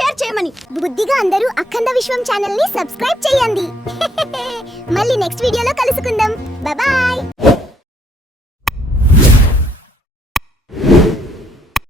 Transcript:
Share చేయమని. బుద్ధిగా అందరూ అఖండ విశ్వం ఛానల్ ని సబ్స్క్రైబ్ చేయండి. మళ్ళీ నెక్స్ట్ వీడియోలో కలుసుకుందాం. బాయ్.